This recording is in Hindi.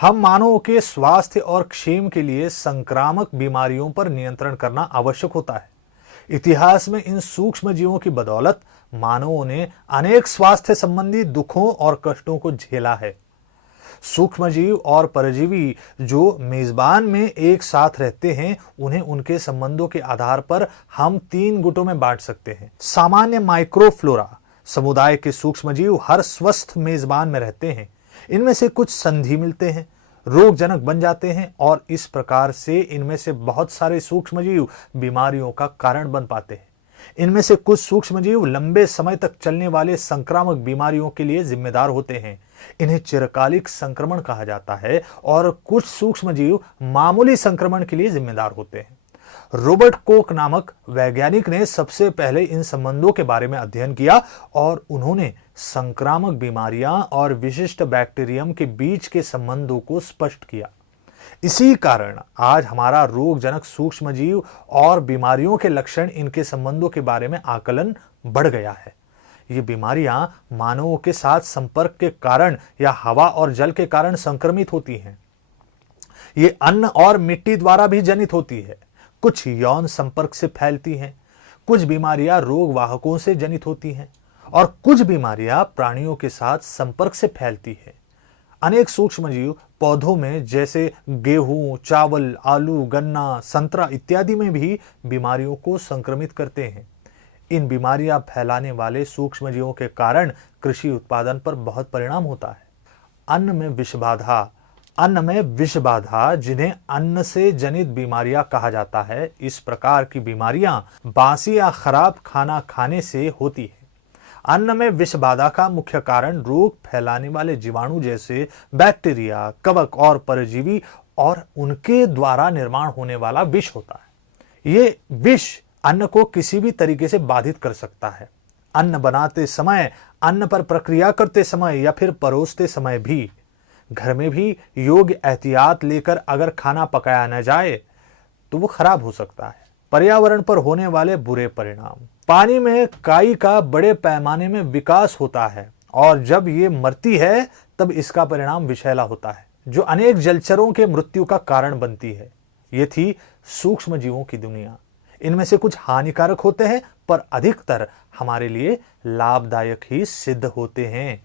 हम मानवों के स्वास्थ्य और क्षेम के लिए संक्रामक बीमारियों पर नियंत्रण करना आवश्यक होता है। इतिहास में इन सूक्ष्म जीवों की बदौलत मानवों ने अनेक स्वास्थ्य संबंधी दुखों और कष्टों को झेला है। सूक्ष्मजीव और परजीवी जो मेजबान में एक साथ रहते हैं, उन्हें उनके संबंधों के आधार पर हम 3 गुटों में बांट सकते हैं। सामान्य माइक्रोफ्लोरा समुदाय के सूक्ष्मजीव हर स्वस्थ मेजबान में रहते हैं। इनमें से कुछ संधि मिलते हैं, रोगजनक बन जाते हैं और इस प्रकार से इनमें से बहुत सारे सूक्ष्मजीव बीमारियों का कारण बन पाते हैं। इनमें से कुछ सूक्ष्मजीव लंबे समय तक चलने वाले संक्रामक बीमारियों के लिए जिम्मेदार होते हैं। इन्हें चिरकालिक संक्रमण कहा जाता है और कुछ सूक्ष्मजीव मामूली संक्रमण के लिए जिम्मेदार होते हैं। रॉबर्ट कोक नामक वैज्ञानिक ने सबसे पहले इन संबंधों के बारे में अध्ययन किया और उन्होंने संक्रामक बीमारियां और विशिष्ट बैक्टीरियम के बीच के संबंधों को स्पष्ट किया। इसी कारण आज हमारा रोगजनक सूक्ष्मजीव और बीमारियों के लक्षण, इनके संबंधों के बारे में आकलन बढ़ गया है। ये बीमारियां मानवों के साथ संपर्क के कारण या हवा और जल के कारण संक्रमित होती हैं। ये अन्न और मिट्टी द्वारा भी जनित होती है। कुछ यौन संपर्क से फैलती हैं। कुछ बीमारियां रोग वाहकों से जनित होती हैं और कुछ बीमारियां प्राणियों के साथ संपर्क से फैलती है। अनेक सूक्ष्मजीव पौधों में जैसे गेहूं, चावल, आलू, गन्ना, संतरा इत्यादि में भी बीमारियों को संक्रमित करते हैं। इन बीमारियां फैलाने वाले सूक्ष्मजीवों के कारण कृषि उत्पादन पर बहुत परिणाम होता है। अन्न में विष बाधा, जिन्हें अन्न से जनित बीमारियां कहा जाता है, इस प्रकार की बीमारियां बासी या खराब खाना खाने से होती है। अन्न में विष बाधा का मुख्य कारण रोग फैलाने वाले जीवाणु जैसे बैक्टीरिया, कवक और परजीवी और उनके द्वारा निर्माण होने वाला विष होता है। ये विष अन्न को किसी भी तरीके से बाधित कर सकता है। अन्न बनाते समय, अन्न पर प्रक्रिया करते समय या फिर परोसते समय भी, घर में भी योग्य एहतियात लेकर अगर खाना पकाया न जाए तो वो खराब हो सकता है। पर्यावरण पर होने वाले बुरे परिणाम। पानी में काई का बड़े पैमाने में विकास होता है और जब ये मरती है तब इसका परिणाम विषैला होता है, जो अनेक जलचरों के मृत्यु का कारण बनती है। ये थी सूक्ष्म जीवों की दुनिया। इनमें से कुछ हानिकारक होते हैं पर अधिकतर हमारे लिए लाभदायक ही सिद्ध होते हैं।